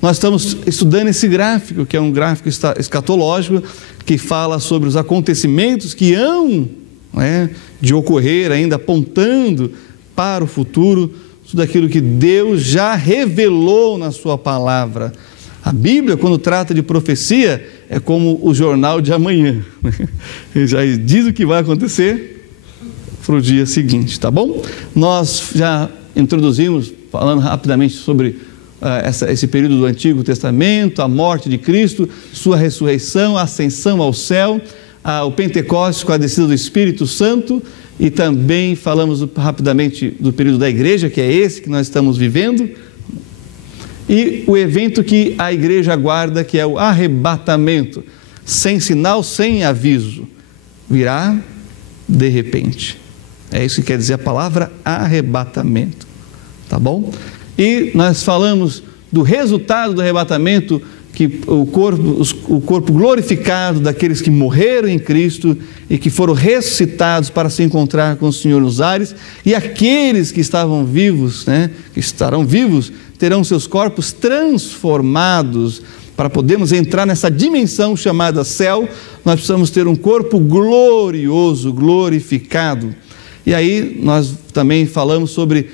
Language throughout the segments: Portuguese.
Nós estamos estudando esse gráfico, que é um gráfico escatológico, que fala sobre os acontecimentos que hão, né, de ocorrer, ainda apontando para o futuro, tudo aquilo que Deus já revelou na sua palavra. A Bíblia, quando trata de profecia, é como o jornal de amanhã. Ele já diz o que vai acontecer para o dia seguinte, tá bom? Nós já introduzimos, falando rapidamente sobre esse período do Antigo Testamento, a morte de Cristo, sua ressurreição, a ascensão ao céu, o Pentecostes com a descida do Espírito Santo, e também falamos rapidamente do período da igreja, que é esse que nós estamos vivendo, e o evento que a igreja aguarda, que é o arrebatamento, sem sinal, sem aviso, virá de repente. É isso que quer dizer a palavra arrebatamento, tá bom? E nós falamos do resultado do arrebatamento, que o corpo glorificado daqueles que morreram em Cristo e que foram ressuscitados para se encontrar com o Senhor nos ares, e aqueles que estavam vivos, né, que estarão vivos, terão seus corpos transformados. Para podermos entrar nessa dimensão chamada céu, nós precisamos ter um corpo glorioso, glorificado. E aí nós também falamos sobre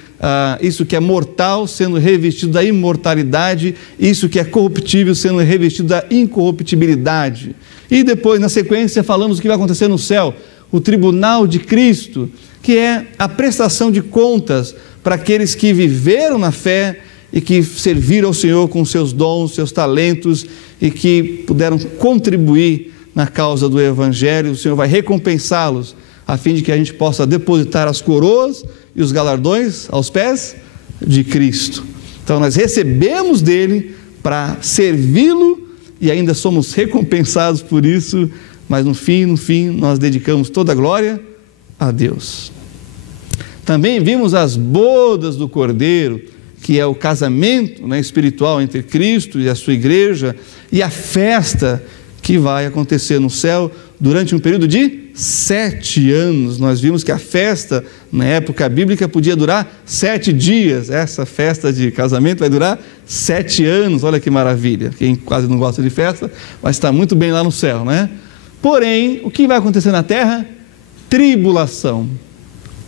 isso que é mortal sendo revestido da imortalidade, isso que é corruptível sendo revestido da incorruptibilidade. E depois, na sequência, falamos o que vai acontecer no céu, o tribunal de Cristo, que é a prestação de contas para aqueles que viveram na fé e que serviram ao Senhor com seus dons, seus talentos, e que puderam contribuir na causa do Evangelho. O Senhor vai recompensá-los, a fim de que a gente possa depositar as coroas e os galardões aos pés de Cristo. Então nós recebemos dele para servi-lo e ainda somos recompensados por isso, mas no fim, nós dedicamos toda a glória a Deus. Também vimos as bodas do Cordeiro, que é o casamento, né, espiritual entre Cristo e a sua igreja, e a festa que vai acontecer no céu durante um período de 7 anos. Nós vimos que a festa, na época bíblica, podia durar 7 dias. Essa festa de casamento vai durar 7 anos. Olha que maravilha. Quem quase não gosta de festa, vai estar muito bem lá no céu, né? Porém, o que vai acontecer na terra? Tribulação.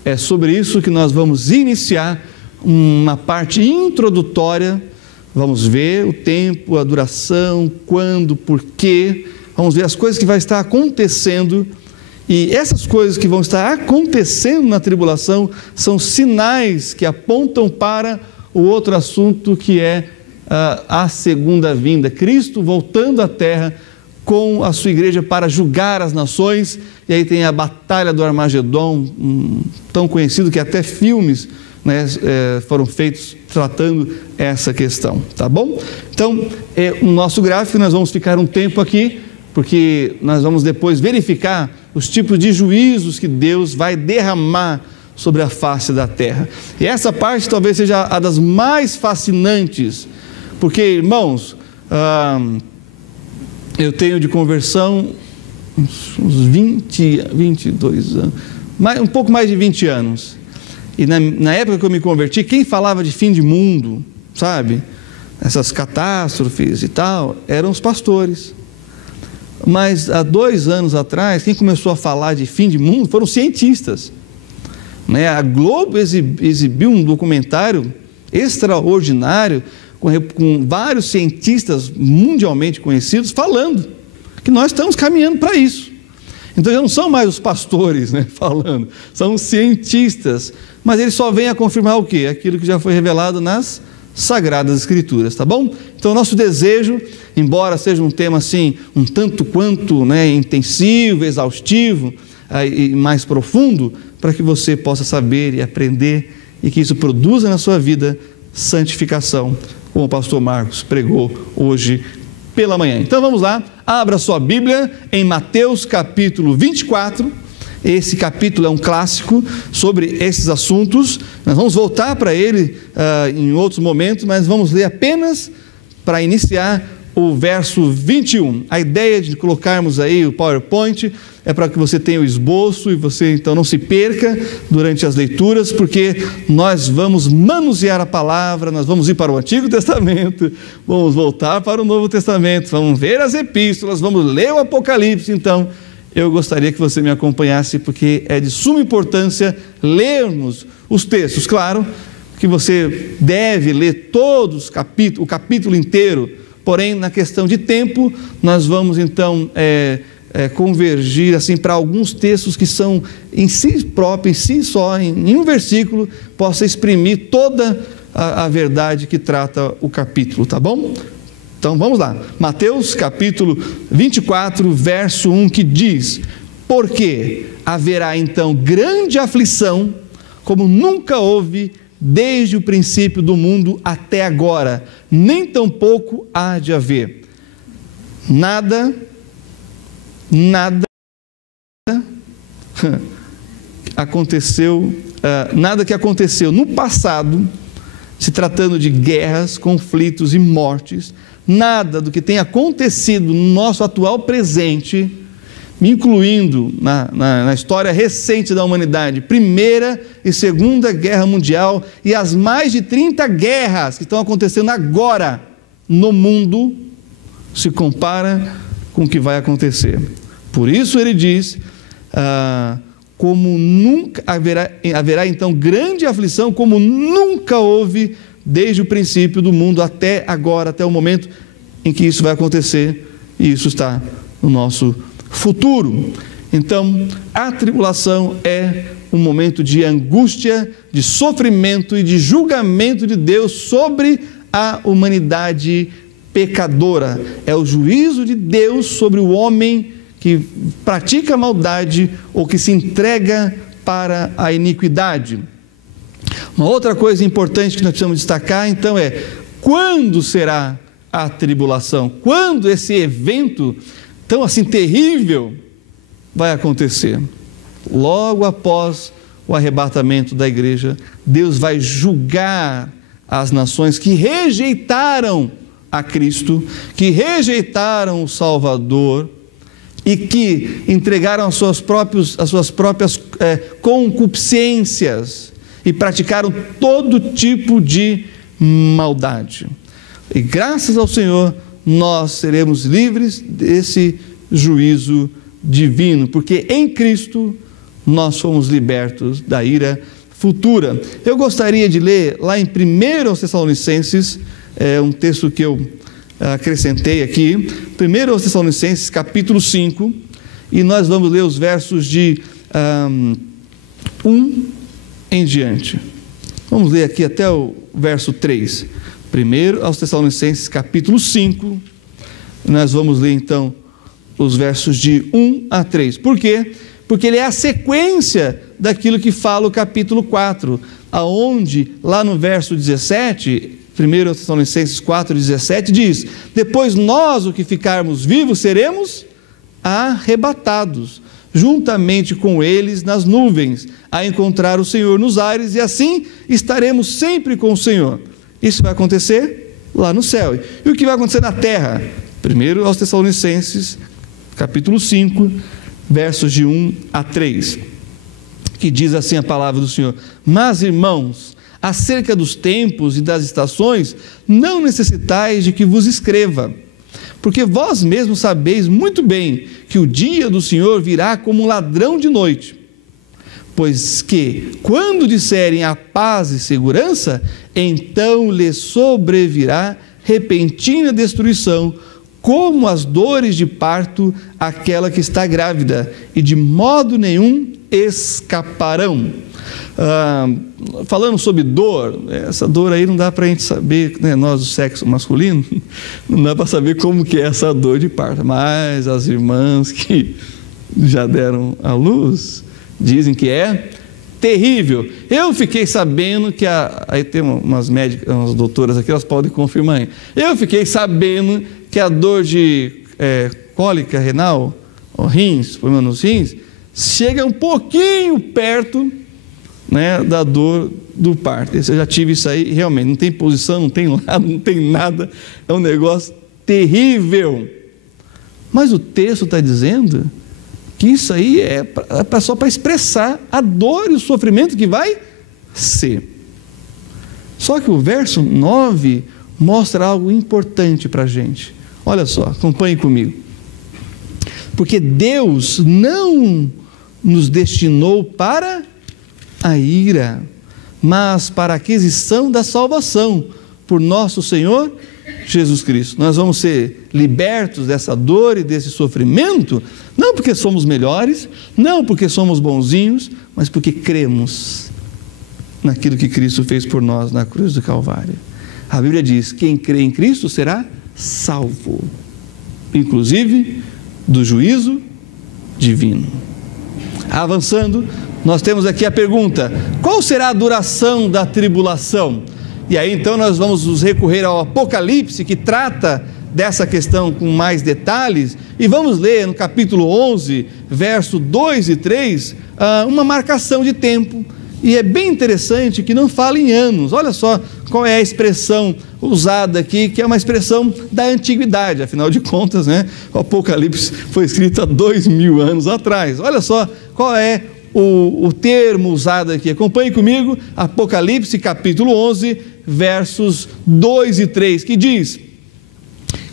É sobre isso que nós vamos iniciar uma parte introdutória. Vamos ver o tempo, a duração, quando, porquê. Vamos ver as coisas que vai estar acontecendo. E essas coisas que vão estar acontecendo na tribulação são sinais que apontam para o outro assunto, que é a segunda vinda. Cristo voltando à terra com a sua igreja para julgar as nações. E aí tem a batalha do Armagedon, tão conhecido que até filmes, né, foram feitos tratando essa questão, tá bom? Então, o nosso gráfico, nós vamos ficar um tempo aqui, porque nós vamos depois verificar os tipos de juízos que Deus vai derramar sobre a face da terra. E essa parte talvez seja a das mais fascinantes, porque, irmãos, eu tenho de conversão uns 22 anos, um pouco mais de 20 anos. E na época que eu me converti, quem falava de fim de mundo, sabe, essas catástrofes e tal, eram os pastores. Mas há 2 anos atrás, quem começou a falar de fim de mundo foram cientistas, né? A Globo exibiu um documentário extraordinário com vários cientistas mundialmente conhecidos falando que nós estamos caminhando para isso. Então já não são mais os pastores, né, falando, são os cientistas, mas eles só vêm a confirmar o quê? Aquilo que já foi revelado nas Sagradas Escrituras, tá bom? Então o nosso desejo, embora seja um tema assim, um tanto quanto, né, intensivo, exaustivo e mais profundo, para que você possa saber e aprender e que isso produza na sua vida santificação, como o pastor Marcos pregou hoje pela manhã. Então vamos lá, abra sua Bíblia em Mateus capítulo 24, esse capítulo é um clássico sobre esses assuntos, nós vamos voltar para ele em outros momentos, mas vamos ler apenas, para iniciar, o verso 21. A ideia de colocarmos aí o PowerPoint é para que você tenha o esboço e você então não se perca durante as leituras, porque nós vamos manusear a palavra, nós vamos ir para o Antigo Testamento, vamos voltar para o Novo Testamento, vamos ver as epístolas, vamos ler o Apocalipse. Então, eu gostaria que você me acompanhasse, porque é de suma importância lermos os textos. Claro que você deve ler todos o capítulo inteiro, porém, na questão de tempo, nós vamos então convergir assim para alguns textos que são em si próprio, em si só, em um versículo, possa exprimir toda a verdade que trata o capítulo, tá bom? Então vamos lá, Mateus capítulo 24, verso 1, que diz: porque haverá então grande aflição, como nunca houve desde o princípio do mundo até agora, nem tampouco há de haver. Nada aconteceu, nada que aconteceu no passado, se tratando de guerras, conflitos e mortes, nada do que tem acontecido no nosso atual presente, incluindo na história recente da humanidade, Primeira e Segunda Guerra Mundial e as mais de 30 guerras que estão acontecendo agora no mundo, se compara com o que vai acontecer. Por isso ele diz, como nunca haverá então grande aflição, como nunca houve desde o princípio do mundo até agora, até o momento em que isso vai acontecer, e isso está no nosso futuro. Então, a tribulação é um momento de angústia, de sofrimento e de julgamento de Deus sobre a humanidade pecadora. É o juízo de Deus sobre o homem que pratica a maldade ou que se entrega para a iniquidade. Uma outra coisa importante que nós precisamos destacar, então, é quando será a tribulação? Quando esse evento tão assim terrível vai acontecer? Logo após o arrebatamento da igreja, Deus vai julgar as nações que rejeitaram a Cristo, que rejeitaram o Salvador e que entregaram as suas próprias concupiscências e praticaram todo tipo de maldade. E graças ao Senhor, nós seremos livres desse juízo divino, porque em Cristo nós fomos libertos da ira futura. Eu gostaria de ler lá em 1 Tessalonicenses, um texto que eu acrescentei aqui, 1 Tessalonicenses capítulo 5, e nós vamos ler os versos de 1 em diante. Vamos ler aqui até o verso 3. 1 Tessalonicenses capítulo 5, nós vamos ler então os versos de 1 a 3. Por quê? Porque ele é a sequência daquilo que fala o capítulo 4, aonde lá no verso 17, 1 Tessalonicenses 4, 17, diz: depois nós, o que ficarmos vivos, seremos arrebatados, juntamente com eles nas nuvens, a encontrar o Senhor nos ares, e assim estaremos sempre com o Senhor. Isso vai acontecer lá no céu. E o que vai acontecer na terra? 1 Tessalonicenses, capítulo 5, versos de 1 a 3, que diz assim a palavra do Senhor: mas, irmãos, acerca dos tempos e das estações, não necessitais de que vos escreva, porque vós mesmos sabeis muito bem que o dia do Senhor virá como um ladrão de noite. Pois que, quando disserem a paz e segurança, então lhes sobrevirá repentina destruição, como as dores de parto àquela que está grávida, e de modo nenhum escaparão. Falando sobre dor, essa dor aí não dá para a gente saber, né, nós do sexo masculino, não dá para saber como que é essa dor de parto, mas as irmãs que já deram à luz dizem que é terrível. Eu fiquei sabendo que aí tem umas médicas, umas doutoras aqui, elas podem confirmar aí. Eu fiquei sabendo que a dor de cólica renal, rins, problema nos rins, chega um pouquinho perto, né, da dor do parto. Eu já tive isso aí, realmente, não tem posição, não tem lado, não tem nada, é um negócio terrível. Mas o texto está dizendo que isso aí é só para expressar a dor e o sofrimento que vai ser. Só que o verso 9 mostra algo importante para a gente. Olha só, acompanhe comigo. Porque Deus não nos destinou para a ira, mas para a aquisição da salvação por nosso Senhor Jesus Cristo. Nós vamos ser libertos dessa dor e desse sofrimento, não porque somos melhores, não porque somos bonzinhos, mas porque cremos naquilo que Cristo fez por nós na cruz do Calvário. A Bíblia diz: quem crê em Cristo será salvo, inclusive do juízo divino. Avançando, nós temos aqui a pergunta: qual será a duração da tribulação? E aí então nós vamos nos recorrer ao Apocalipse, que trata dessa questão com mais detalhes, e vamos ler no capítulo 11, verso 2 e 3, uma marcação de tempo. E é bem interessante que não fala em anos. Olha só qual é a expressão usada aqui, que é uma expressão da antiguidade. Afinal de contas, né, o Apocalipse foi escrito há 2000 anos atrás. Olha só qual é o termo usado aqui. Acompanhe comigo, Apocalipse capítulo 11, versos 2 e 3, que diz: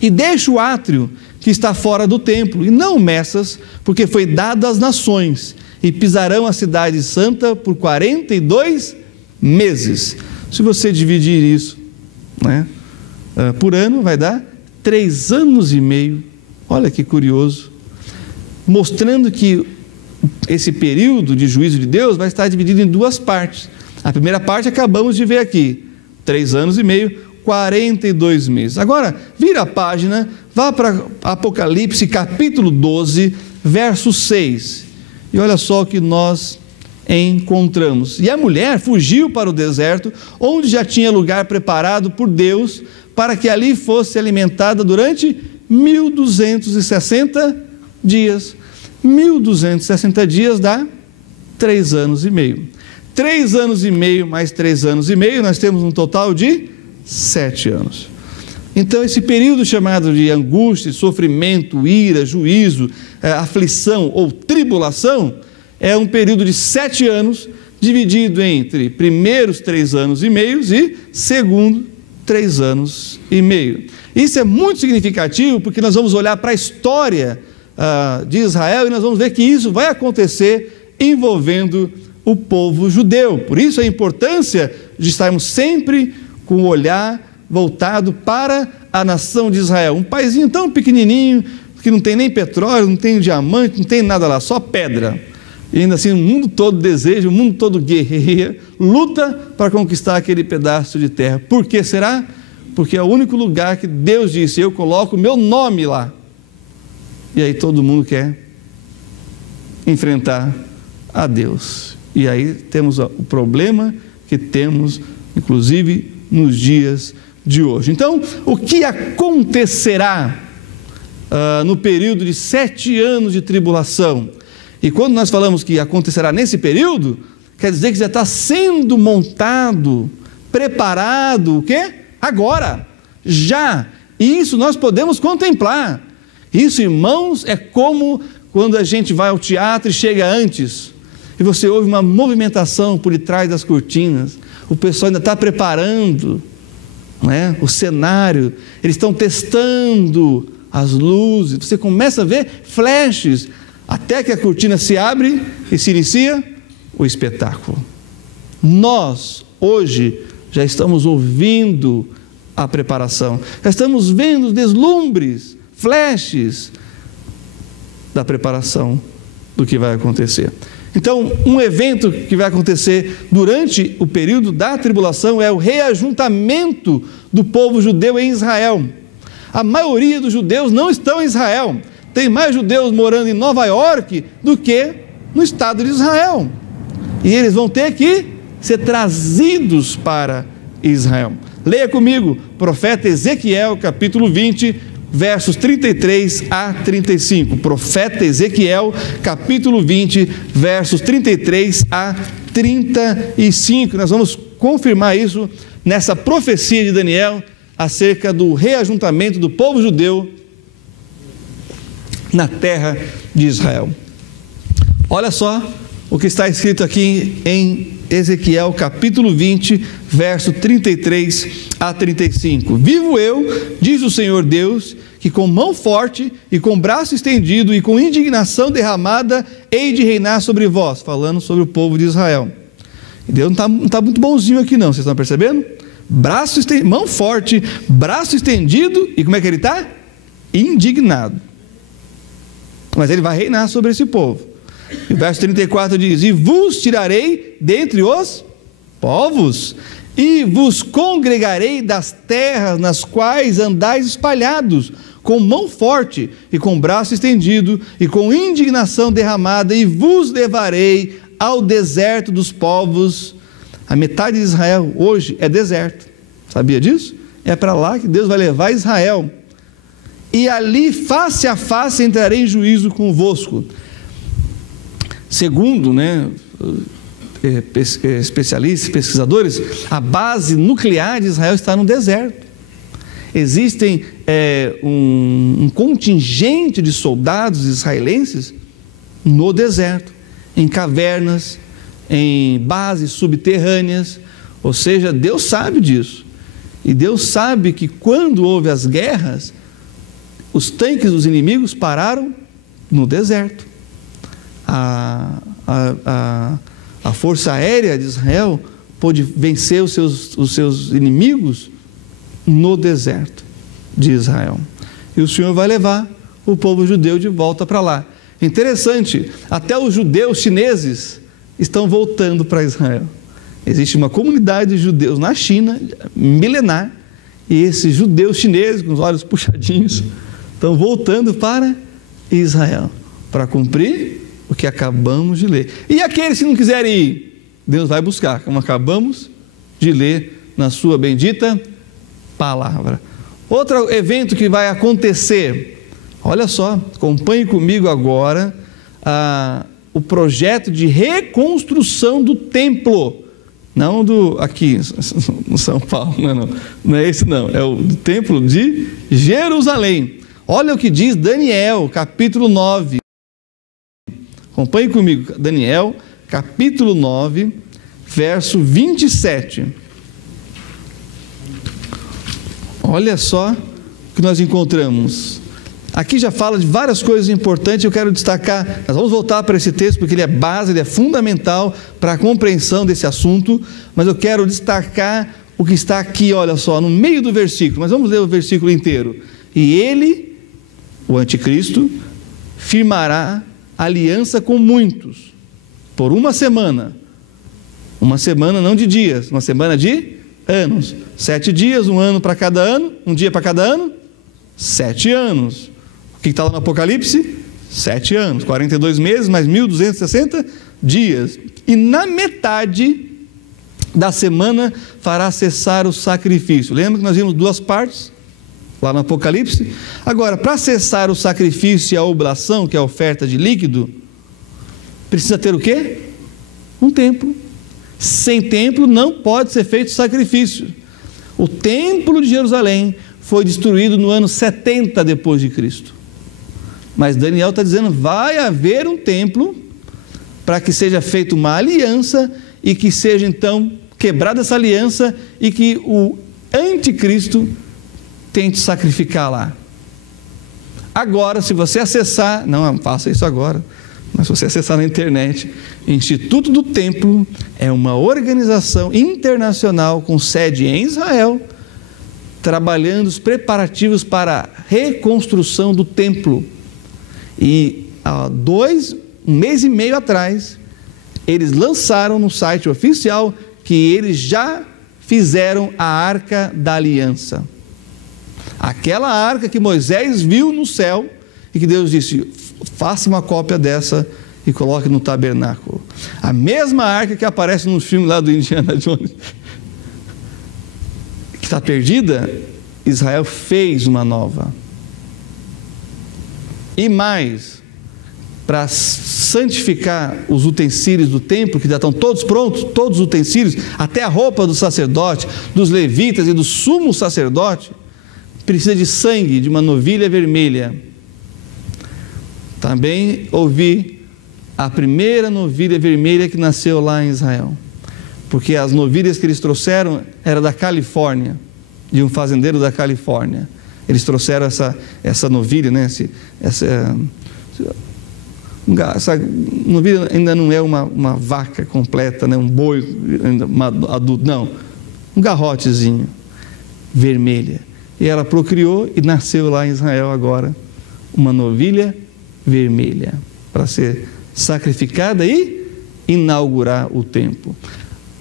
e deixa o átrio que está fora do templo, e não o meças, porque foi dado às nações, e pisarão a cidade santa por 42 meses. Se você dividir isso, né, por ano, vai dar 3 anos e meio. Olha que curioso, mostrando que esse período de juízo de Deus vai estar dividido em 2 partes. A primeira parte acabamos de ver aqui, 3 anos e meio, 42 meses. Agora, vira a página, vá para Apocalipse capítulo 12, verso 6. E olha só o que nós encontramos. E a mulher fugiu para o deserto, onde já tinha lugar preparado por Deus, para que ali fosse alimentada durante 1260 dias. 1260 dias dá 3 anos e meio. 3 anos e meio mais 3 anos e meio, nós temos um total de 7 anos. Então, esse período chamado de angústia, sofrimento, ira, juízo, aflição ou tribulação, é um período de 7 anos, dividido entre primeiros 3 anos e meio e segundo 3 anos e meio. Isso é muito significativo, porque nós vamos olhar para a história de Israel e nós vamos ver que isso vai acontecer envolvendo o povo judeu. Por isso a importância de estarmos sempre com o olhar voltado para a nação de Israel, um paizinho tão pequenininho, que não tem nem petróleo, não tem diamante, não tem nada lá, só pedra. E ainda assim o mundo todo deseja, o mundo todo guerreia, luta para conquistar aquele pedaço de terra. Por que será? Porque é o único lugar que Deus disse: eu coloco o meu nome lá. E aí todo mundo quer enfrentar a Deus. E aí temos o problema que temos, inclusive, nos dias de hoje. Então, o que acontecerá no período de 7 anos de tribulação? E quando nós falamos que acontecerá nesse período, quer dizer que já está sendo montado, preparado, o quê? Agora, já. E isso nós podemos contemplar. Isso, irmãos, é como quando a gente vai ao teatro e chega antes, e você ouve uma movimentação por detrás das cortinas, o pessoal ainda está preparando, né, o cenário, eles estão testando as luzes, você começa a ver flashes, até que a cortina se abre e se inicia o espetáculo. Nós, hoje, já estamos ouvindo a preparação, já estamos vendo os deslumbres, flashes da preparação do que vai acontecer. Então, um evento que vai acontecer durante o período da tribulação é o reajuntamento do povo judeu em Israel. A maioria dos judeus não estão em Israel. Tem mais judeus morando em Nova York do que no estado de Israel. E eles vão ter que ser trazidos para Israel. Leia comigo, profeta Ezequiel, capítulo 20, versos 33 a 35. Profeta Ezequiel, capítulo 20, versos 33 a 35. Nós vamos confirmar isso nessa profecia de Daniel, acerca do reajuntamento do povo judeu na terra de Israel. Olha só o que está escrito aqui em Ezequiel capítulo 20, verso 33 a 35. Vivo eu, diz o Senhor Deus, que com mão forte e com braço estendido e com indignação derramada hei de reinar sobre vós, falando sobre o povo de Israel. E Deus não está muito bonzinho aqui não, vocês estão percebendo? Mão forte, braço estendido, e como é que ele está? Indignado. Mas ele vai reinar sobre esse povo. E o verso 34 diz: e vos tirarei dentre os povos, e vos congregarei das terras nas quais andais espalhados, com mão forte, e com braço estendido, e com indignação derramada, e vos levarei ao deserto dos povos. A metade de Israel hoje é deserto, sabia disso? É para lá que Deus vai levar Israel, e ali face a face entrarei em juízo convosco. Segundo, especialistas, pesquisadores, a base nuclear de Israel está no deserto. Existem um contingente de soldados israelenses no deserto, em cavernas, em bases subterrâneas, ou seja, Deus sabe disso. E Deus sabe que quando houve as guerras, os tanques dos inimigos pararam no deserto. A força aérea de Israel pôde vencer os seus inimigos no deserto de Israel. E o Senhor vai levar o povo judeu de volta para lá. Interessante, até os judeus chineses estão voltando para Israel. Existe uma comunidade de judeus na China, milenar, e esses judeus chineses, com os olhos puxadinhos, estão voltando para Israel, para cumprir o que acabamos de ler. E aqueles que não quiserem ir, Deus vai buscar, como acabamos de ler na sua bendita palavra. Outro evento que vai acontecer, olha só, acompanhe comigo agora o projeto de reconstrução do templo, não aqui no São Paulo, não é esse não, é o do templo de Jerusalém. Olha o que diz Daniel, capítulo 9. Acompanhe comigo, Daniel, capítulo 9, verso 27. Olha só o que nós encontramos. Aqui já fala de várias coisas importantes, eu quero destacar, nós vamos voltar para esse texto, porque ele é base, ele é fundamental para a compreensão desse assunto, mas eu quero destacar o que está aqui, olha só, no meio do versículo, mas vamos ler o versículo inteiro. E ele, o anticristo, firmará aliança com muitos, por uma semana não de dias, uma semana de anos, 7 dias, um ano para cada ano, um dia para cada ano, 7 anos, o que está lá no Apocalipse? 7 anos, 42 meses, mais 1260 dias, e na metade da semana fará cessar o sacrifício. Lembra que nós vimos 2 partes? Lá no Apocalipse. Agora, para cessar o sacrifício e a oblação, que é a oferta de líquido, precisa ter o quê? Um templo. Sem templo não pode ser feito sacrifício. O templo de Jerusalém foi destruído no ano 70 depois de Cristo. Mas Daniel está dizendo, vai haver um templo para que seja feita uma aliança e que seja então quebrada essa aliança e que o anticristo tente sacrificar lá. Agora, se você acessar, não faça isso agora, mas se você acessar na internet, Instituto do Templo é uma organização internacional com sede em Israel, trabalhando os preparativos para a reconstrução do templo. E há um mês e meio atrás, eles lançaram no site oficial que eles já fizeram a Arca da Aliança. Aquela arca que Moisés viu no céu e que Deus disse, faça uma cópia dessa e coloque no tabernáculo. A mesma arca que aparece no filme lá do Indiana Jones, que está perdida, Israel fez uma nova. E mais, para santificar os utensílios do templo, que já estão todos prontos, todos os utensílios, até a roupa do sacerdote, dos levitas e do sumo sacerdote, precisa de sangue de uma novilha vermelha. Também ouvi a primeira novilha vermelha que nasceu lá em Israel, porque as novilhas que eles trouxeram eram da Califórnia, de um fazendeiro da Califórnia. Eles trouxeram essa novilha, né? Essa novilha ainda não é uma vaca completa, né? Um boi adulto, não, um garrotezinho, vermelha. E ela procriou e nasceu lá em Israel agora uma novilha vermelha, para ser sacrificada e inaugurar o templo.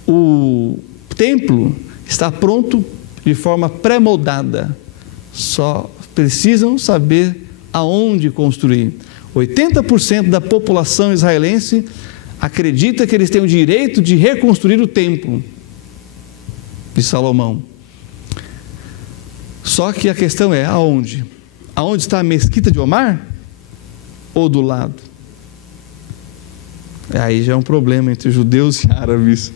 O templo está pronto de forma pré-moldada, só precisam saber aonde construir. 80% da população israelense acredita que eles têm o direito de reconstruir o templo de Salomão. Só que a questão é aonde? Aonde está a mesquita de Omar? Ou do lado? Aí já é um problema entre judeus e árabes.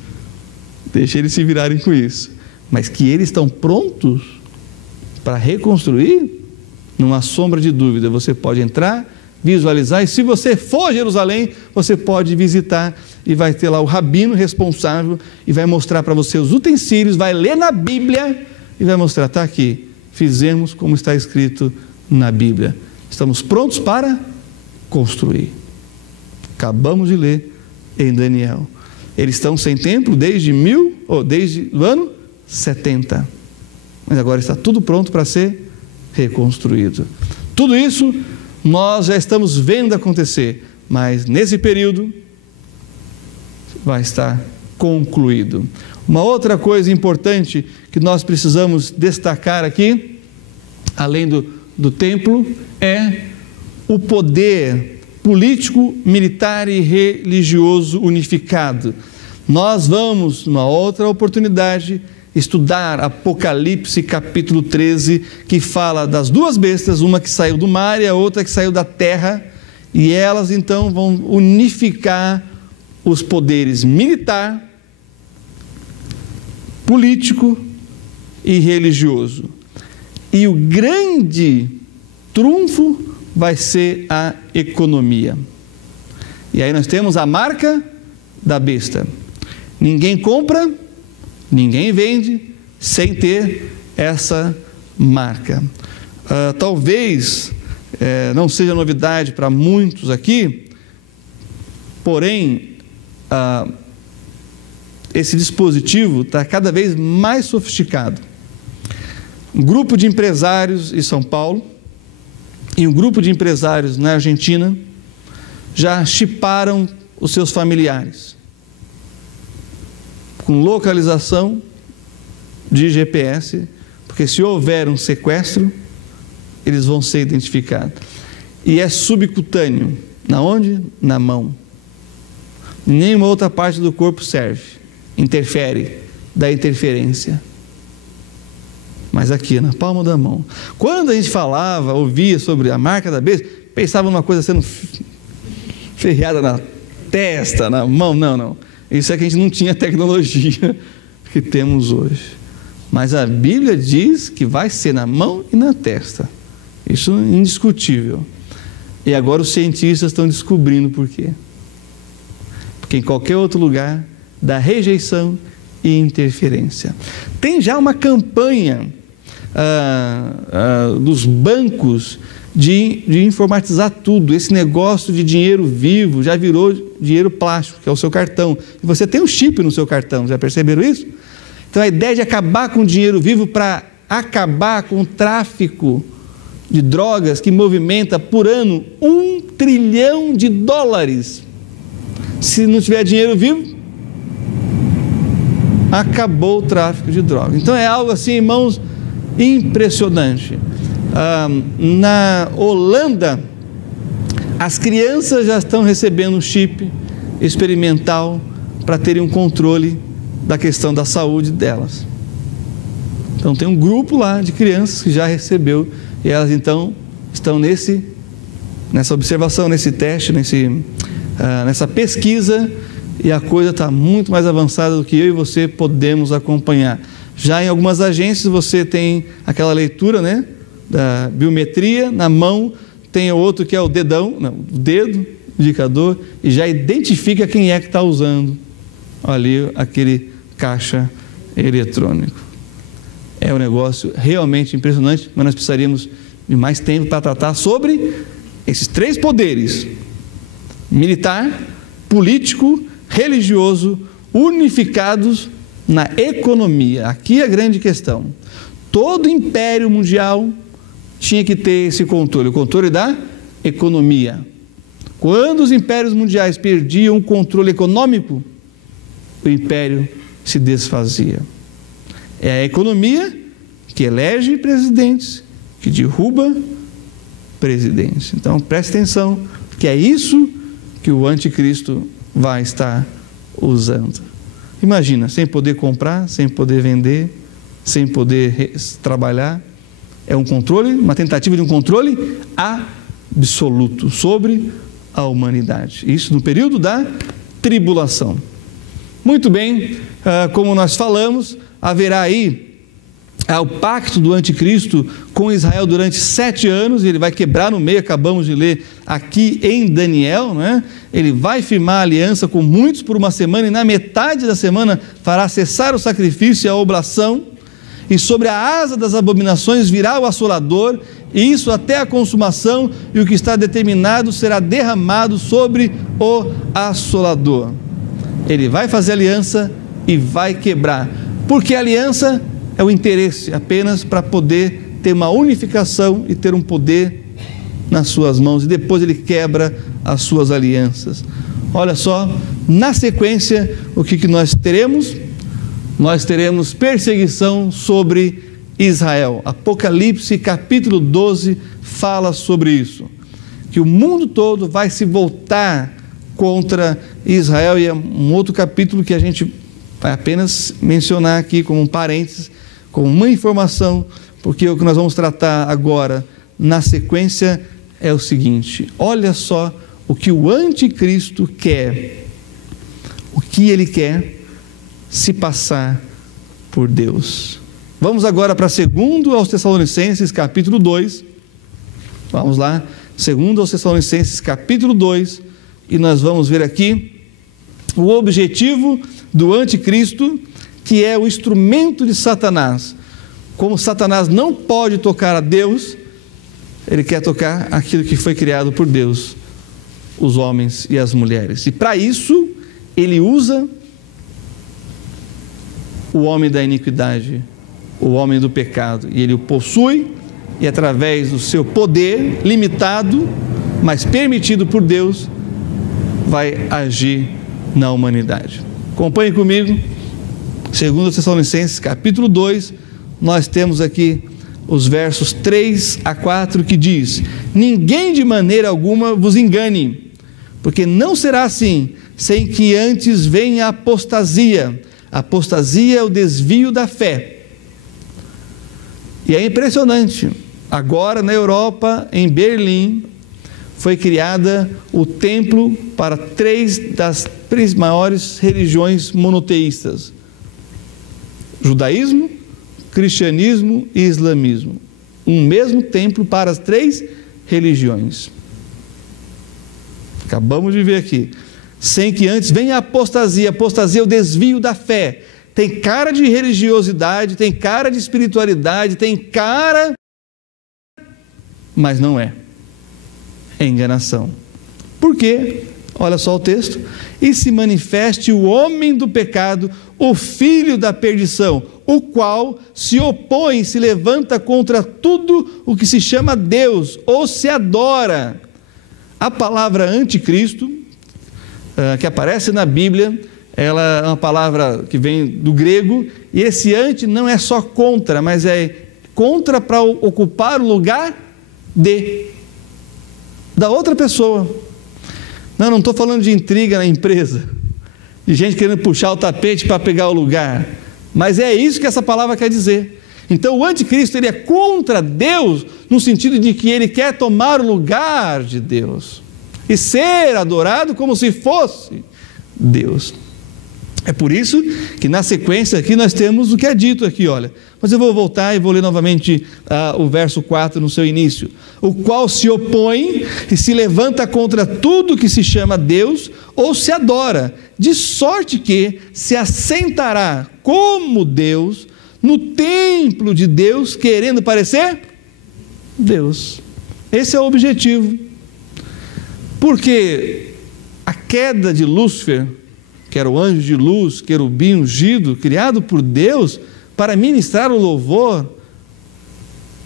Deixa eles se virarem com isso. Mas que eles estão prontos para reconstruir, não há sombra de dúvida. Você pode entrar, visualizar, e se você for a Jerusalém, você pode visitar e vai ter lá o rabino responsável e vai mostrar para você os utensílios, vai ler na Bíblia e vai mostrar, está aqui, fizemos como está escrito na Bíblia. Estamos prontos para construir. Acabamos de ler em Daniel. Eles estão sem templo desde o ano 70. Mas agora está tudo pronto para ser reconstruído. Tudo isso nós já estamos vendo acontecer, mas nesse período vai estar concluído. Uma outra coisa importante que nós precisamos destacar aqui, além do templo, é o poder político, militar e religioso unificado. Nós vamos, numa outra oportunidade, estudar Apocalipse capítulo 13, que fala das duas bestas, uma que saiu do mar e a outra que saiu da terra, e elas então vão unificar os poderes militar, político e religioso. E o grande trunfo vai ser a economia. E aí nós temos a marca da besta. Ninguém compra, ninguém vende sem ter essa marca. Talvez não seja novidade para muitos aqui, porém, esse dispositivo está cada vez mais sofisticado. Um grupo de empresários em São Paulo e um grupo de empresários na Argentina já chiparam os seus familiares com localização de GPS, porque se houver um sequestro, eles vão ser identificados. E é subcutâneo. Na onde? Na mão. Nenhuma outra parte do corpo serve. Interfere, dá interferência. Mas aqui, na palma da mão. Quando a gente falava, ouvia sobre a marca da besta, pensava numa coisa sendo ferreada na testa, na mão. Não. Isso é que a gente não tinha a tecnologia que temos hoje. Mas a Bíblia diz que vai ser na mão e na testa. Isso é indiscutível. E agora os cientistas estão descobrindo por quê. Porque em qualquer outro lugar dá rejeição e interferência. Tem já uma campanha dos bancos de informatizar tudo. Esse negócio de dinheiro vivo já virou dinheiro plástico, que é o seu cartão. E você tem um chip no seu cartão, já perceberam isso? Então a ideia de acabar com o dinheiro vivo para acabar com o tráfico de drogas que movimenta por ano $1 trilhão. Se não tiver dinheiro vivo, acabou o tráfico de drogas. Então é algo assim, irmãos, impressionante. Na Holanda, as crianças já estão recebendo um chip experimental para terem um controle da questão da saúde delas. Então tem um grupo lá de crianças que já recebeu, e elas então estão nesse nessa observação, nesse teste, nessa pesquisa, e a coisa está muito mais avançada do que eu e você podemos acompanhar. Já em algumas agências você tem aquela leitura, né, da biometria na mão, tem outro que é o dedo, indicador, e já identifica quem é que está usando ali aquele caixa eletrônico. É um negócio realmente impressionante, mas nós precisaríamos de mais tempo para tratar sobre esses três poderes: militar, político, religioso, unificados na economia. Aqui é a grande questão. Todo império mundial tinha que ter esse controle, o controle da economia. Quando os impérios mundiais perdiam o controle econômico, o império se desfazia. É a economia que elege presidentes, que derruba presidentes. Então preste atenção, que é isso que o anticristo vai estar usando. Imagina, sem poder comprar, sem poder vender, sem poder trabalhar. É um controle, uma tentativa de um controle absoluto sobre a humanidade. Isso no período da tribulação. Muito bem, como nós falamos, haverá aí o pacto do anticristo com Israel durante 7 anos, ele vai quebrar no meio, acabamos de ler aqui em Daniel, né? Ele vai firmar aliança com muitos por uma semana, e na metade da semana fará cessar o sacrifício e a oblação, e sobre a asa das abominações virá o assolador, e isso até a consumação, e o que está determinado será derramado sobre o assolador. Ele vai fazer aliança e vai quebrar, porque a aliança é o interesse apenas para poder ter uma unificação e ter um poder nas suas mãos, e depois ele quebra as suas alianças. Olha só, na sequência, o que nós teremos? Nós teremos perseguição sobre Israel. Apocalipse capítulo 12 fala sobre isso, que o mundo todo vai se voltar contra Israel, e é um outro capítulo que a gente vai apenas mencionar aqui como um parênteses, como uma informação, porque o que nós vamos tratar agora na sequência é o seguinte: olha só o que o anticristo quer, o que ele quer se passar por Deus. Vamos agora para 2 aos Tessalonicenses capítulo 2, vamos lá, 2 aos Tessalonicenses capítulo 2, e nós vamos ver aqui o objetivo do anticristo, que é o instrumento de Satanás. Como Satanás não pode tocar a Deus, ele quer tocar aquilo que foi criado por Deus, os homens e as mulheres. E para isso, ele usa o homem da iniquidade, o homem do pecado, e ele o possui, e através do seu poder limitado, mas permitido por Deus, vai agir na humanidade. Acompanhe comigo, 2 Tessalonicenses capítulo 2, nós temos aqui os versos 3 a 4 que diz: ninguém de maneira alguma vos engane, porque não será assim, sem que antes venha a apostasia. A apostasia é o desvio da fé. E é impressionante, agora na Europa, em Berlim, foi criada o templo para 3 das 3 maiores religiões monoteístas: judaísmo, cristianismo e islamismo. Um mesmo templo para as 3 religiões. Acabamos de ver aqui. Sem que antes venha a apostasia. Apostasia é o desvio da fé. Tem cara de religiosidade, tem cara de espiritualidade, tem cara, mas não é. É enganação. Por quê? Olha só o texto: e se manifeste o homem do pecado, o filho da perdição, o qual se opõe, se levanta contra tudo o que se chama Deus, ou se adora. A palavra anticristo, que aparece na Bíblia, ela é uma palavra que vem do grego, e esse anti não é só contra, mas é contra para ocupar o lugar da outra pessoa. Não estou falando de intriga na empresa, de gente querendo puxar o tapete para pegar o lugar, mas é isso que essa palavra quer dizer. Então o anticristo ele é contra Deus no sentido de que ele quer tomar o lugar de Deus e ser adorado como se fosse Deus. É por isso que na sequência aqui nós temos o que é dito aqui, olha. Mas eu vou voltar e vou ler novamente o verso 4 no seu início. O qual se opõe e se levanta contra tudo que se chama Deus ou se adora, de sorte que se assentará como Deus no templo de Deus, querendo parecer Deus. Esse é o objetivo. Porque a queda de Lúcifer, que era o anjo de luz, querubim ungido, criado por Deus para ministrar o louvor,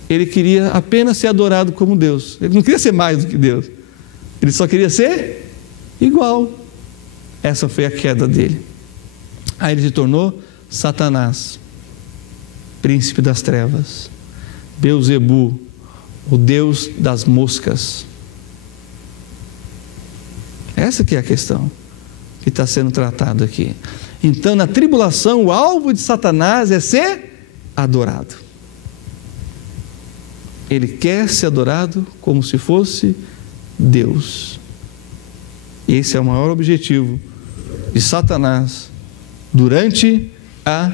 ele queria apenas ser adorado como Deus. Ele não queria ser mais do que Deus. Ele só queria ser igual. Essa foi a queda dele. Aí ele se tornou Satanás, príncipe das trevas, Beelzebu, o Deus das moscas. Essa que é a questão que está sendo tratado aqui. Então, na tribulação, o alvo de Satanás é ser adorado. Ele quer ser adorado como se fosse Deus. Esse é o maior objetivo de Satanás durante a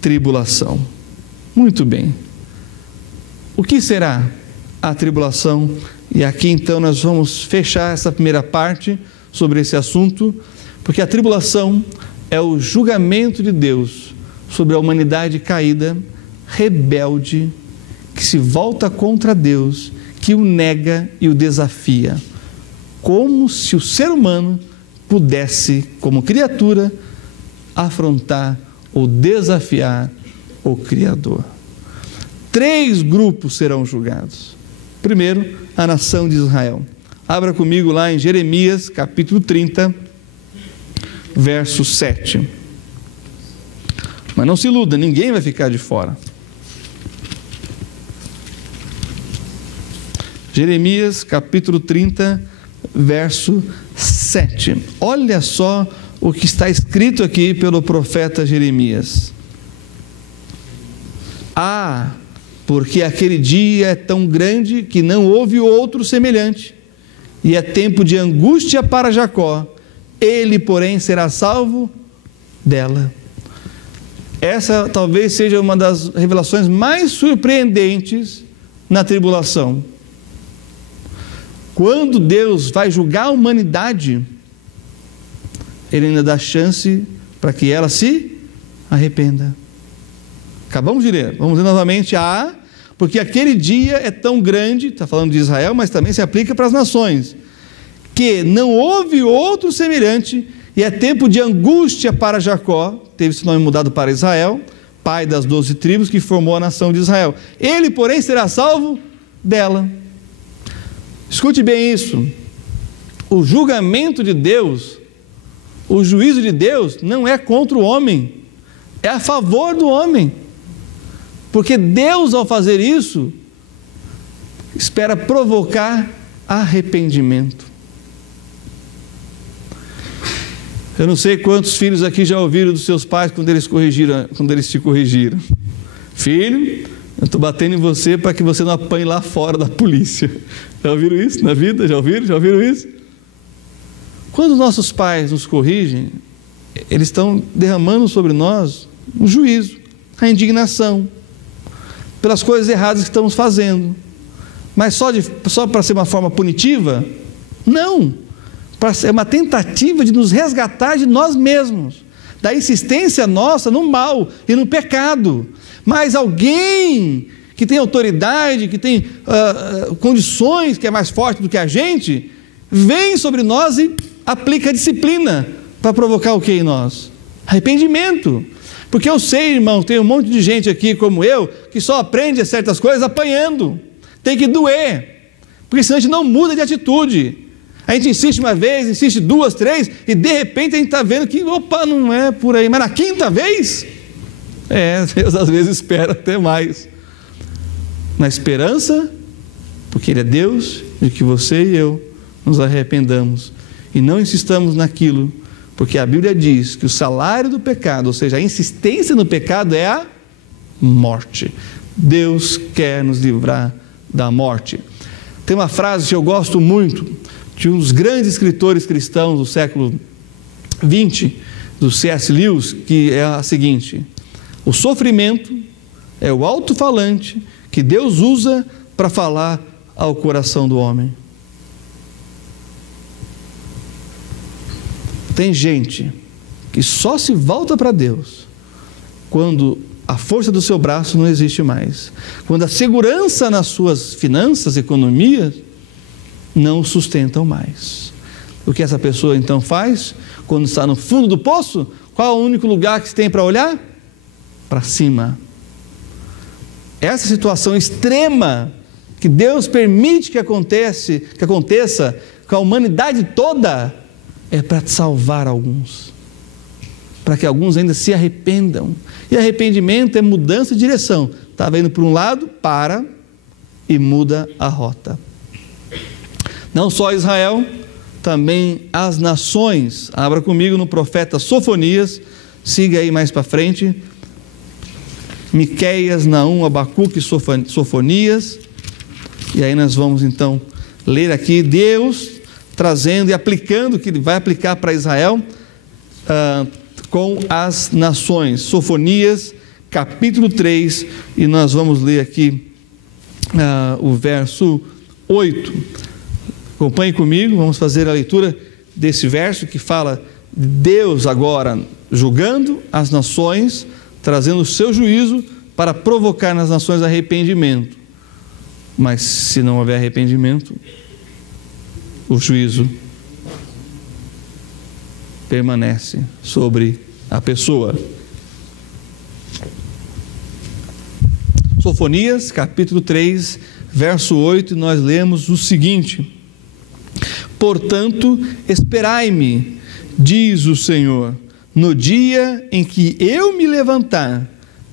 tribulação. Muito bem. O que será a tribulação? E aqui então nós vamos fechar essa primeira parte sobre esse assunto, porque a tribulação é o julgamento de Deus sobre a humanidade caída, rebelde, que se volta contra Deus, que o nega e o desafia, como se o ser humano pudesse, como criatura, afrontar ou desafiar o Criador. 3 grupos serão julgados. Primeiro, a nação de Israel. Abra comigo lá em Jeremias, capítulo 30, verso 7. Mas não se iluda, ninguém vai ficar de fora. Jeremias, capítulo 30, verso 7. Olha só o que está escrito aqui pelo profeta Jeremias. Porque aquele dia é tão grande que não houve outro semelhante, e é tempo de angústia para Jacó, ele, porém, será salvo dela. Essa talvez seja uma das revelações mais surpreendentes na tribulação. Quando Deus vai julgar a humanidade, Ele ainda dá chance para que ela se arrependa. Acabamos de ler, vamos ler novamente. Porque aquele dia é tão grande, está falando de Israel, mas também se aplica para as nações, que não houve outro semelhante, e é tempo de angústia para Jacó, teve esse nome mudado para Israel, pai das 12 tribos que formou a nação de Israel. Ele, porém, será salvo dela. Escute bem isso. O julgamento de Deus, o juízo de Deus não é contra o homem, é a favor do homem. Porque Deus, ao fazer isso, espera provocar arrependimento. Eu não sei quantos filhos aqui já ouviram dos seus pais quando eles te corrigiram. Filho, eu estou batendo em você para que você não apanhe lá fora da polícia. Já ouviram isso na vida? Já ouviram isso? Quando nossos pais nos corrigem, eles estão derramando sobre nós o juízo, a indignação, pelas coisas erradas que estamos fazendo. Mas só para ser uma forma punitiva? Não. É uma tentativa de nos resgatar de nós mesmos, da insistência nossa no mal e no pecado. Mas alguém que tem autoridade, que tem condições, que é mais forte do que a gente, vem sobre nós e aplica a disciplina para provocar o que em nós? Arrependimento. Porque eu sei, irmão, tem um monte de gente aqui como eu, que só aprende certas coisas apanhando. Tem que doer, porque senão a gente não muda de atitude. A gente insiste uma vez, insiste 2, 3, e de repente a gente está vendo que, opa, não é por aí. Mas na 5ª vez, Deus às vezes espera até mais. Na esperança, porque Ele é Deus, de que você e eu nos arrependamos. E não insistamos naquilo, porque a Bíblia diz que o salário do pecado, ou seja, a insistência no pecado é a morte. Deus quer nos livrar da morte. Tem uma frase que eu gosto muito, de um dos grandes escritores cristãos do século XX, do C.S. Lewis, que é a seguinte: o sofrimento é o alto-falante que Deus usa para falar ao coração do homem. Tem gente que só se volta para Deus quando a força do seu braço não existe mais, quando a segurança nas suas finanças, economias, não o sustentam mais. O que essa pessoa então faz? Quando está no fundo do poço, qual é o único lugar que se tem para olhar? Para cima. Essa situação extrema que Deus permite que aconteça com a humanidade toda, é para salvar alguns, para que alguns ainda se arrependam. E arrependimento é mudança de direção. Estava indo para um lado, para e muda a rota. Não só Israel, também as nações. Abra comigo no profeta Sofonias, siga aí mais para frente. Miqueias, Naum, Abacuque, Sofonias. E aí nós vamos então ler aqui Deus trazendo e aplicando o que Ele vai aplicar para Israel com as nações. Sofonias, capítulo 3, e nós vamos ler aqui o verso 8. Acompanhe comigo, vamos fazer a leitura desse verso que fala de Deus agora julgando as nações, trazendo o seu juízo para provocar nas nações arrependimento. Mas se não houver arrependimento, o juízo permanece sobre a pessoa. Sofonias, capítulo 3, verso 8, nós lemos o seguinte: portanto, esperai-me, diz o Senhor, no dia em que eu me levantar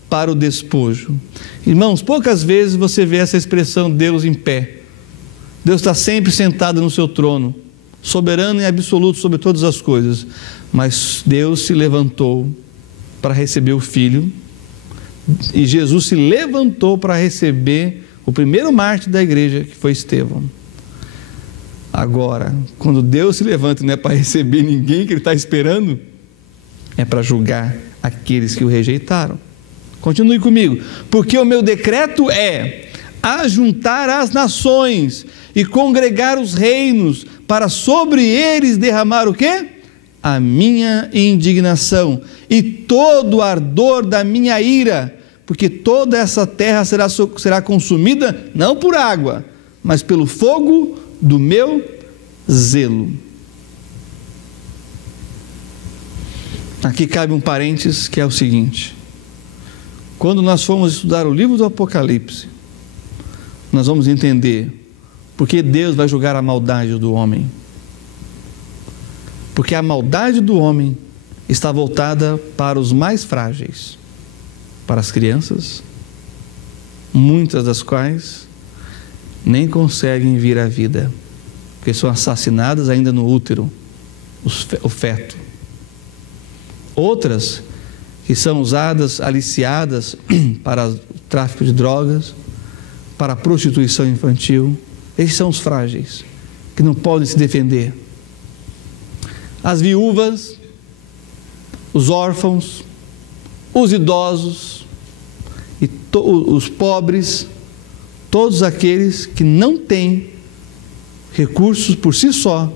para o despojo. Irmãos, poucas vezes você vê essa expressão Deus em pé. Deus está sempre sentado no seu trono, soberano e absoluto sobre todas as coisas. Mas Deus se levantou para receber o Filho, e Jesus se levantou para receber o primeiro mártir da igreja, que foi Estevão. Agora, quando Deus se levanta, não é para receber ninguém que Ele está esperando, é para julgar aqueles que o rejeitaram. Continue comigo. Porque o meu decreto é ajuntar as nações e congregar os reinos, para sobre eles derramar o quê? A minha indignação e todo o ardor da minha ira, porque toda essa terra será consumida não por água, mas pelo fogo do meu zelo. Aqui cabe um parênteses, que é o seguinte: quando nós formos estudar o livro do Apocalipse, nós vamos entender porque Deus vai julgar a maldade do homem. Porque a maldade do homem está voltada para os mais frágeis, para as crianças, muitas das quais nem conseguem vir à vida, porque são assassinadas ainda no útero, o feto. Outras que são usadas, aliciadas para o tráfico de drogas, para a prostituição infantil. Esses são os frágeis, que não podem se defender. As viúvas, os órfãos, os idosos, e os pobres, todos aqueles que não têm recursos por si só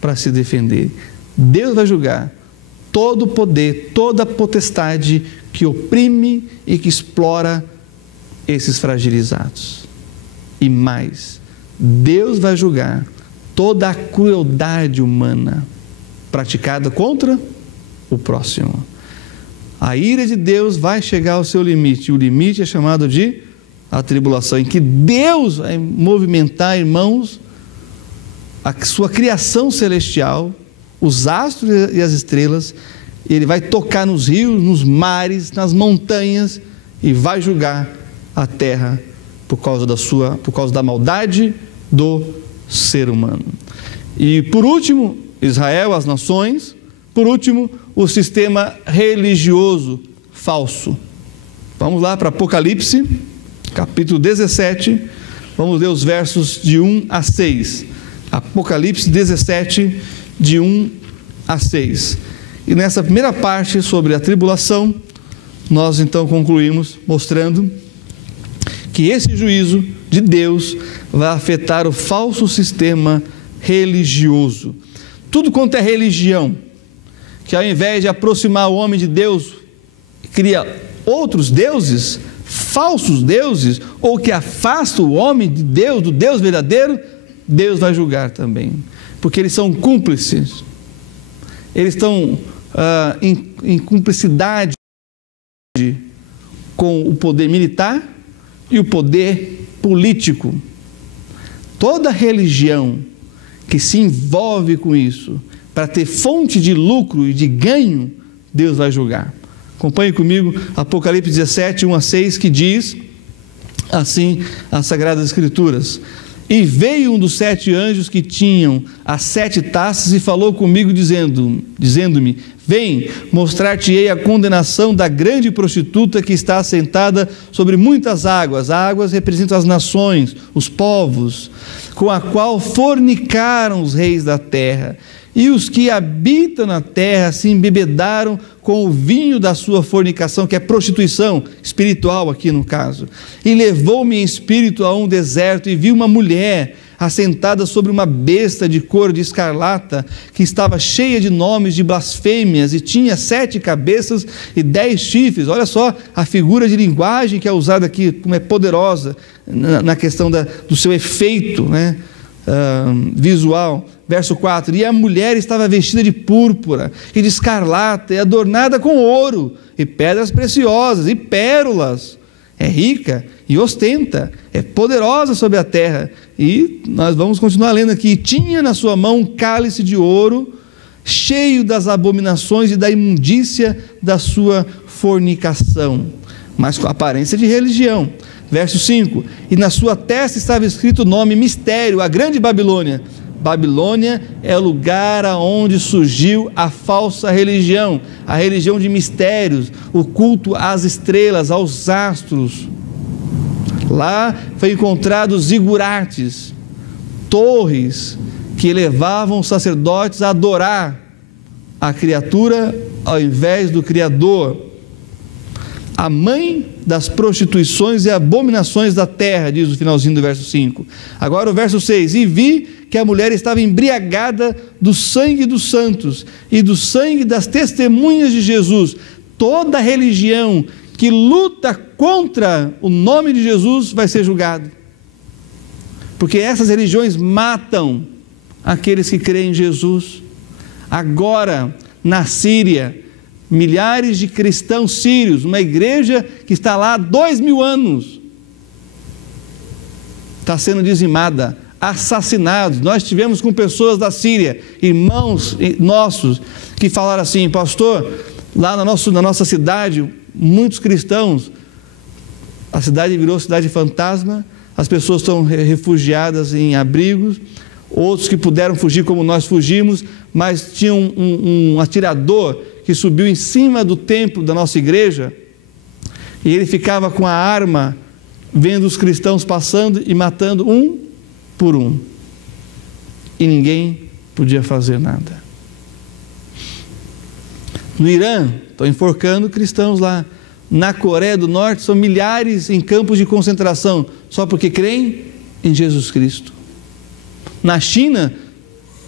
para se defender. Deus vai julgar todo o poder, toda a potestade que oprime e que explora esses fragilizados. E mais, Deus vai julgar toda a crueldade humana praticada contra o próximo. A ira de Deus vai chegar ao seu limite. O limite é chamado de a tribulação, em que Deus vai movimentar, irmãos, a sua criação celestial, os astros e as estrelas. Ele vai tocar nos rios, nos mares, nas montanhas, e vai julgar a terra por causa da maldade do ser humano. E por último, Israel, as nações. Por último, o sistema religioso falso. Vamos lá para Apocalipse, capítulo 17, vamos ler os versos de 1 a 6. Apocalipse 17, de 1 a 6. E nessa primeira parte sobre a tribulação, nós então concluímos mostrando que esse juízo de Deus vai afetar o falso sistema religioso. Tudo quanto é religião, que ao invés de aproximar o homem de Deus, cria outros deuses, falsos deuses, ou que afasta o homem de Deus, do Deus verdadeiro, Deus vai julgar também, porque eles são cúmplices, eles estão em cumplicidade com o poder militar e o poder político. Toda religião que se envolve com isso, para ter fonte de lucro e de ganho, Deus vai julgar. Acompanhe comigo Apocalipse 17, 1 a 6, que diz assim as Sagradas Escrituras: E veio um dos 7 anjos que tinham as 7 taças e falou comigo dizendo-me: Vem, mostrar-te-ei a condenação da grande prostituta que está assentada sobre muitas águas. Águas representam as nações, os povos, com a qual fornicaram os reis da terra. E os que habitam na terra se embebedaram com o vinho da sua fornicação, que é prostituição espiritual aqui no caso. E levou-me em espírito a um deserto e vi uma mulher assentada sobre uma besta de cor de escarlata, que estava cheia de nomes de blasfêmias e tinha 7 cabeças e 10 chifres. Olha só a figura de linguagem que é usada aqui, como é poderosa na questão do seu efeito, né? Visual. Verso 4: E a mulher estava vestida de púrpura e de escarlata e adornada com ouro e pedras preciosas e pérolas. É rica e ostenta, é poderosa sobre a terra. E nós vamos continuar lendo aqui: tinha na sua mão um cálice de ouro cheio das abominações e da imundícia da sua fornicação, mas com aparência de religião. Verso 5: E na sua testa estava escrito o nome Mistério, a grande Babilônia. Babilônia é o lugar aonde surgiu a falsa religião, a religião de mistérios, o culto às estrelas, aos astros. Lá foi encontrado zigurates, torres que levavam os sacerdotes a adorar a criatura ao invés do Criador. A mãe das prostituições e abominações da terra, diz o finalzinho do verso 5. Agora o verso 6: E vi que a mulher estava embriagada do sangue dos santos e do sangue das testemunhas de Jesus. Toda religião que luta contra o nome de Jesus vai ser julgada, porque essas religiões matam aqueles que creem em Jesus. Agora, na Síria, milhares de cristãos sírios, uma igreja que está lá há 2000 anos, está sendo dizimada, assassinados. Nós tivemos com pessoas da Síria, irmãos nossos, que falaram assim: pastor, lá na nossa cidade, muitos cristãos, a cidade virou cidade fantasma, as pessoas estão refugiadas em abrigos, outros que puderam fugir como nós fugimos, mas tinha um atirador que subiu em cima do templo da nossa igreja, e ele ficava com a arma, vendo os cristãos passando e matando um por um, e ninguém podia fazer nada. No Irã, estão enforcando cristãos lá. Na Coreia do Norte, são milhares em campos de concentração, só porque creem em Jesus Cristo. Na China,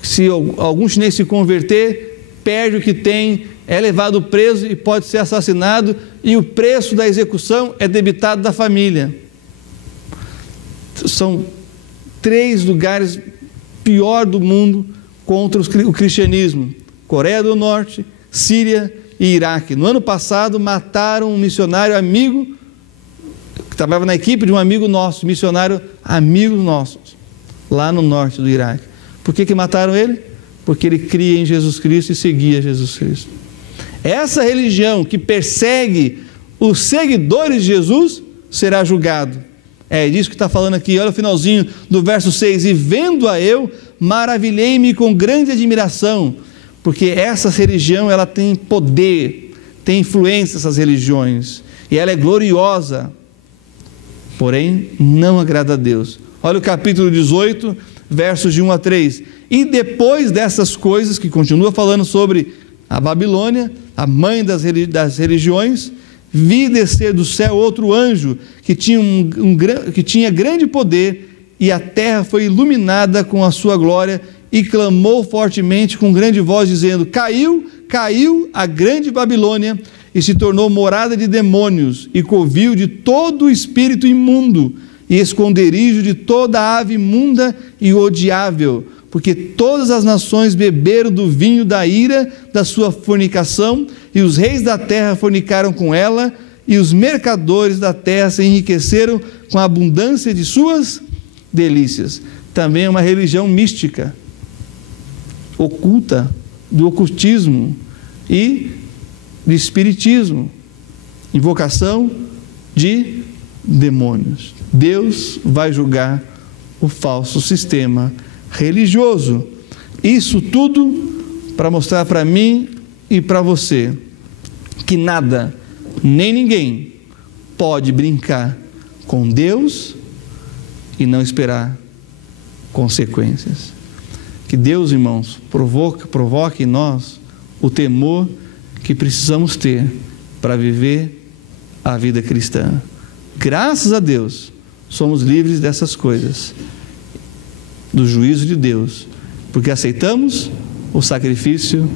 se algum chinês se converter, perde o que tem, é levado preso e pode ser assassinado, e o preço da execução é debitado da família. São 3 lugares pior do mundo contra o cristianismo: Coreia do Norte, Síria e Iraque. No ano passado mataram um missionário amigo, que trabalhava na equipe de um amigo nosso, missionário amigo nosso, lá no norte do Iraque. Por que mataram ele? Porque ele cria em Jesus Cristo e seguia Jesus Cristo. Essa religião que persegue os seguidores de Jesus será julgado. É disso que está falando aqui. Olha o finalzinho do verso 6: E vendo-a eu, maravilhei-me com grande admiração, porque essa religião, ela tem poder, tem influência, essas religiões, e ela é gloriosa, porém não agrada a Deus. Olha o capítulo 18, versos de 1 a 3. E depois dessas coisas, que continua falando sobre a Babilônia, a mãe das religiões, vi descer do céu outro anjo que tinha grande poder, e a terra foi iluminada com a sua glória, e clamou fortemente com grande voz, dizendo: caiu a grande Babilônia, e se tornou morada de demônios, e covil de todo o espírito imundo, e esconderijo de toda ave imunda e odiável, porque todas as nações beberam do vinho da ira da sua fornicação, e os reis da terra fornicaram com ela, e os mercadores da terra se enriqueceram com a abundância de suas delícias. Também é uma religião mística, oculta, do ocultismo e de espiritismo, invocação de demônios. Deus vai julgar o falso sistema religioso. Isso tudo para mostrar para mim e para você que nada, nem ninguém pode brincar com Deus e não esperar consequências. Que Deus, irmãos, provoque em nós o temor que precisamos ter para viver a vida cristã. Graças a Deus, somos livres dessas coisas, do juízo de Deus, porque aceitamos o sacrifício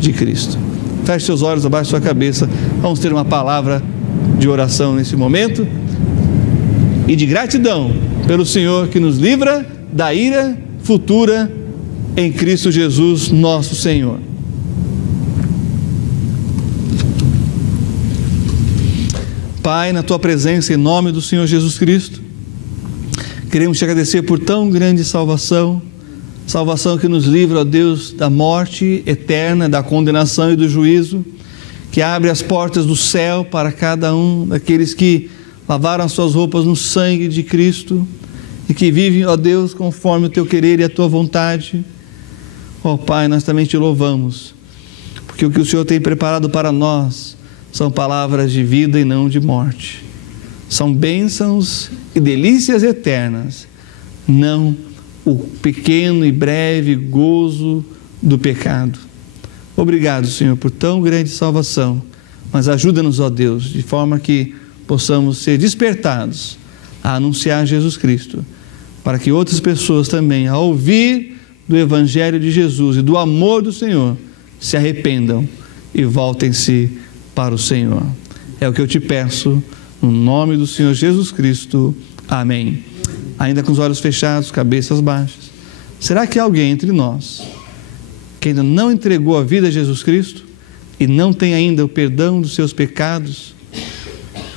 de Cristo. Feche seus olhos, abaixe sua cabeça. Vamos ter uma palavra de oração nesse momento e de gratidão pelo Senhor que nos livra da ira futura em Cristo Jesus, nosso Senhor. Pai, na Tua presença, em nome do Senhor Jesus Cristo, queremos Te agradecer por tão grande salvação, salvação que nos livra, ó Deus, da morte eterna, da condenação e do juízo, que abre as portas do céu para cada um daqueles que lavaram as suas roupas no sangue de Cristo e que vivem, ó Deus, conforme o Teu querer e a Tua vontade. Ó Pai, nós também Te louvamos, porque o que o Senhor tem preparado para nós são palavras de vida e não de morte. São bênçãos e delícias eternas, não o pequeno e breve gozo do pecado. Obrigado, Senhor, por tão grande salvação, mas ajuda-nos, ó Deus, de forma que possamos ser despertados a anunciar Jesus Cristo, para que outras pessoas também, ao ouvir do Evangelho de Jesus e do amor do Senhor, se arrependam e voltem-se para o Senhor. É o que eu te peço, no nome do Senhor Jesus Cristo. Amém. Ainda com os olhos fechados, cabeças baixas. Será que há alguém entre nós que ainda não entregou a vida a Jesus Cristo e não tem ainda o perdão dos seus pecados?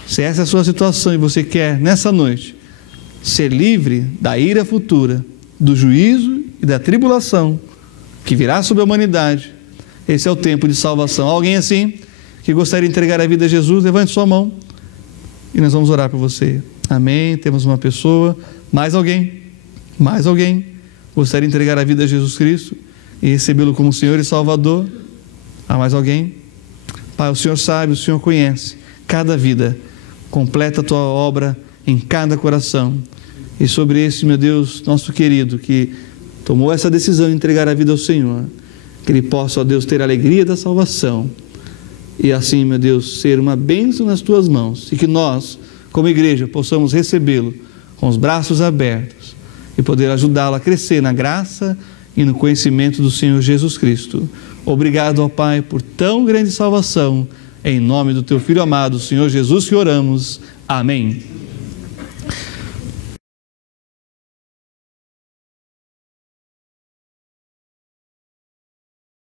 Se essa é a sua situação e você quer, nessa noite, ser livre da ira futura, do juízo e da tribulação que virá sobre a humanidade, esse é o tempo de salvação. Alguém assim que gostaria de entregar a vida a Jesus, levante sua mão e nós vamos orar por você. Amém. Temos uma pessoa. Mais alguém? Mais alguém gostaria de entregar a vida a Jesus Cristo e recebê-lo como Senhor e Salvador? Há mais alguém? Pai, o Senhor sabe, o Senhor conhece cada vida. Completa a Tua obra em cada coração. E sobre esse, meu Deus, nosso querido, que tomou essa decisão de entregar a vida ao Senhor, que ele possa, ó Deus, ter a alegria da salvação e assim, meu Deus, ser uma bênção nas Tuas mãos, e que nós, como igreja, possamos recebê-lo com os braços abertos e poder ajudá-lo a crescer na graça e no conhecimento do Senhor Jesus Cristo. Obrigado, ó Pai, por tão grande salvação. Em nome do Teu Filho amado, Senhor Jesus, que oramos. Amém.